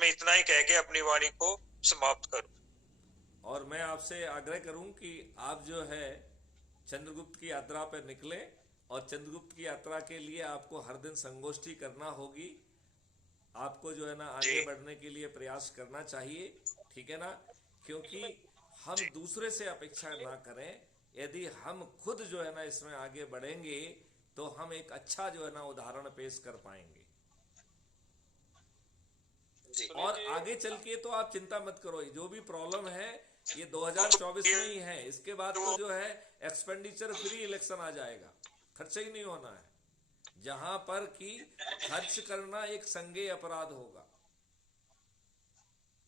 मैं इतना ही कह के अपनी वाणी को समाप्त करूं। और मैं आपसे आग्रह करूं कि आप जो है चंद्रगुप्त की यात्रा पर निकले, और चंद्रगुप्त की यात्रा के लिए आपको हर दिन संगोष्ठी करना होगी। आपको जो है ना जी आगे बढ़ने के लिए प्रयास करना चाहिए, ठीक है ना? क्योंकि हम जी दूसरे से अपेक्षा ना करें। यदि हम खुद जो है ना इसमें आगे बढ़ेंगे तो हम एक अच्छा जो है ना उदाहरण पेश कर पाएंगे। जी। सुनील और जी। आगे चल के तो आप चिंता मत करो, जो भी प्रॉब्लम है ये वो तो 2024 में ही है। इसके बाद तो वो जो है एक्सपेंडिचर फ्री इलेक्शन आ जाएगा, खर्चा ही नहीं होना है। जहां पर कि खर्च करना एक संज्ञेय अपराध होगा।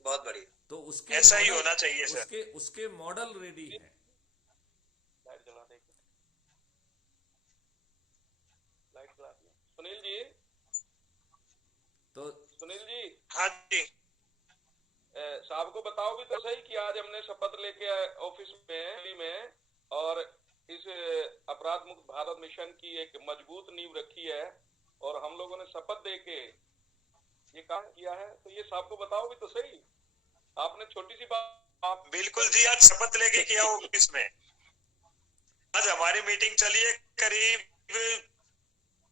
बहुत बढ़िया, तो उसके ऐसा ही मॉडल होना चाहिए सर। उसके उसके मॉडल रेडी है। लाइट जला दे, लाइट जला दी। सुनील जी। तो सुनील जी, हाँ जी। साहब को बताओ भी तो सही कि आज हमने शपथ लेके आए ऑफिस में, और इस अपराध मुक्त भारत मिशन की एक मजबूत नींव रखी है, और हम लोगों ने शपथ दे के ये काम किया है, तो ये साहब को बताओ भी तो सही। आपने छोटी सी बात आप बिल्कुल जी, आज शपथ लेके किया ऑफिस में। आज हमारी मीटिंग चली है करीब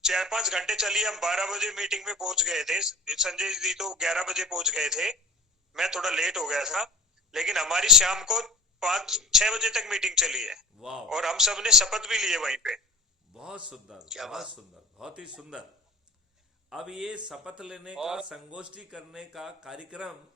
4-5 घंटे चली। हम 12 बजे मीटिंग में पहुंच गए थे। संजय जी तो 11 बजे पहुंच गए थे, मैं थोड़ा लेट हो गया था। लेकिन हमारी शाम को 5-6 बजे तक मीटिंग चली है, वाह, और हम सब ने शपथ भी लिए वहीं पे। बहुत सुंदर, क्या बहुत बात। सुंदर, बहुत ही सुंदर। अब ये शपथ लेने का, और संगोष्ठी करने का कार्यक्रम,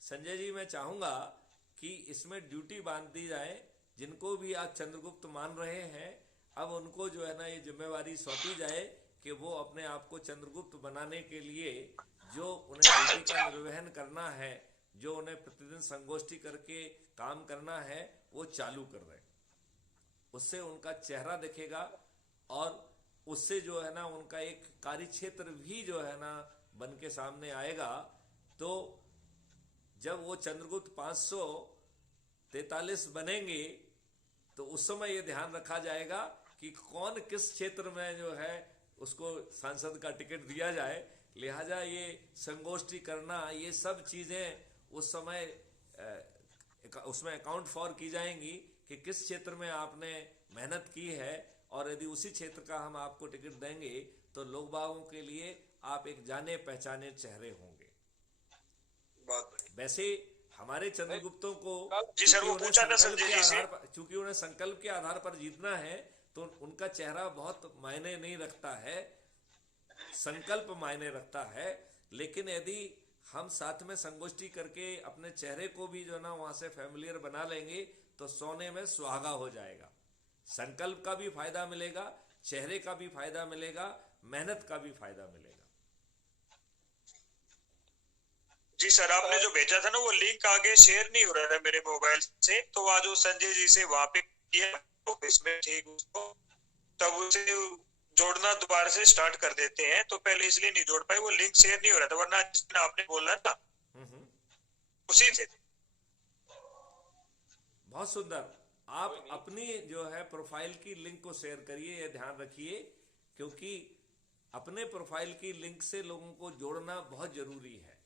संजय जी मैं चाहूंगा कि इसमें ड्यूटी बांध दी जाए। जिनको भी आप चंद्रगुप्त मान रहे हैं, अब उनको जो है ना ये जिम्मेवारी सौंपी जाए कि वो अपने आप को चंद्रगुप्त बनाने के लिए जो उन्हें ड्यूटी का निर्वहन करना है, जो उन्हें प्रतिदिन संगोष्ठी करके काम करना है, वो चालू कर रहे हैं। उससे उनका चेहरा दिखेगा, और उससे जो है ना उनका एक कार्य क्षेत्र भी जो है ना बन के सामने आएगा। तो जब वो चंद्रगुप्त 543 बनेंगे तो उस समय ये ध्यान रखा जाएगा कि कौन किस क्षेत्र में जो है उसको सांसद का टिकट दिया जाए। लिहाजा ये संगोष्ठी करना, ये सब चीजें उस समय उसमें अकाउंट फॉर की जाएंगी कि किस क्षेत्र में आपने मेहनत की है, और यदि उसी क्षेत्र का हम आपको टिकट देंगे तो लोग बागों के लिए आप एक जाने पहचाने चेहरे होंगे। बहुत बढ़िया। वैसे हमारे नहीं, चंद्रगुप्तों को कल जी सर, चूंकि वो उन्हें पूछा था संकल्प संजय के जी से। आधार पर चूंकि उन्हें संकल्प के आधार पर जीतना है, तो उनका चेहरा बहुत मायने नहीं रखता है, संकल्प मायने रखता है। लेकिन यदि हम साथ में संगोष्ठी करके अपने चेहरे को भी जो ना वहां से फैमिलियर बना लेंगे तो सोने में सुहागा हो जाएगा। संकल्प का भी फायदा मिलेगा, चेहरे का भी फायदा मिलेगा, मेहनत का भी फायदा मिलेगा। जी सर, आपने जो भेजा था ना वो लिंक आगे शेयर नहीं हो रहा था मेरे मोबाइल से, तो आज वो संजय जी से वहां पे किया ऑफिस में, ठीक उसको तब उसे जोड़ना दोबारा से स्टार्ट कर देते हैं। तो पहले इसलिए नहीं जोड़ पाए, वो लिंक शेयर नहीं हो रहा था, वरना जिस दिन आपने बोला ना हम्म, उसी से। बहुत सुंदर। कोई आप नहीं। अपनी जो है प्रोफाइल की लिंक को शेयर करिए, यह ध्यान रखिए, क्योंकि अपने प्रोफाइल की लिंक से लोगों को जोड़ना बहुत जरूरी है।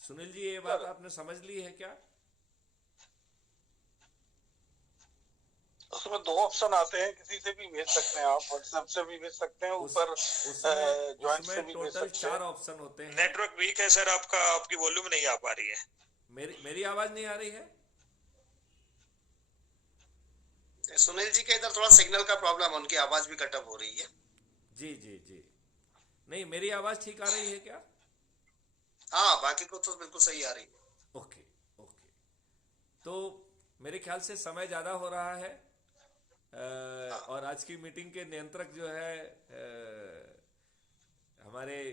सुनील जी, ये बात सर, आपने समझ ली है क्या? उसमें दो ऑप्शन आते हैं, किसी से भी भेज सकते हैं, आप व्हाट्सएप से भी भेज सकते हैं, उस ऊपर उसमें ज्वाइंट से उसमें भी भेज टोटल सकते हैं। 4 ऑप्शन होते हैं। नेटवर्क वीक है सर आपका, आपकी वॉल्यूम नहीं आ पा रही है। मेरी मेरी आवाज नहीं आ रही है? सुनील जी के इधर थोड़ा सिग्नल का प्रॉब्लम है, उनकी आवाज भी कटअप हो रही है। जी जी जी। नहीं, मेरी आवाज ठीक आ रही है क्या? हाँ, बाकी को तो बिल्कुल सही आ रही है। Okay, okay. तो मेरे ख्याल से समय ज्यादा हो रहा है, हाँ। और आज की मीटिंग के नियंत्रक जो है हमारे